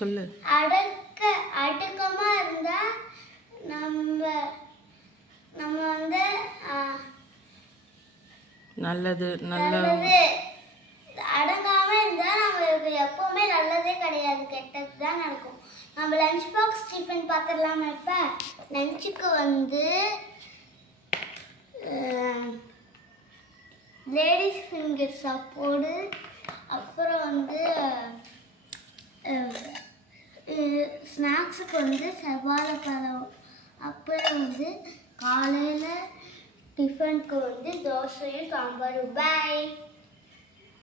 சொல்லு. அடுக்கமா இருந்தா நம்ம வந்து நல்லது. அடங்காம இருந்தா நம்மளுக்கு எப்பவுமே நல்லதே கிடையாது, கெட்டது தான் நடக்கும். நம்ம லஞ்ச் பாக்ஸ் டிஃபன் பார்த்துடலாமா? இப்ப லஞ்சுக்கு வந்து லேடிஸ் ஃபிங்கர் சாப்பாடு, அப்புறம் வந்து ஸ்நாக்ஸுக்கு வந்து செவ்வாழைப்பழம், அப்புறம் வந்து காலையில் டிஃபனுக்கு வந்து தோசையும் சாம்பாரும். பாய்.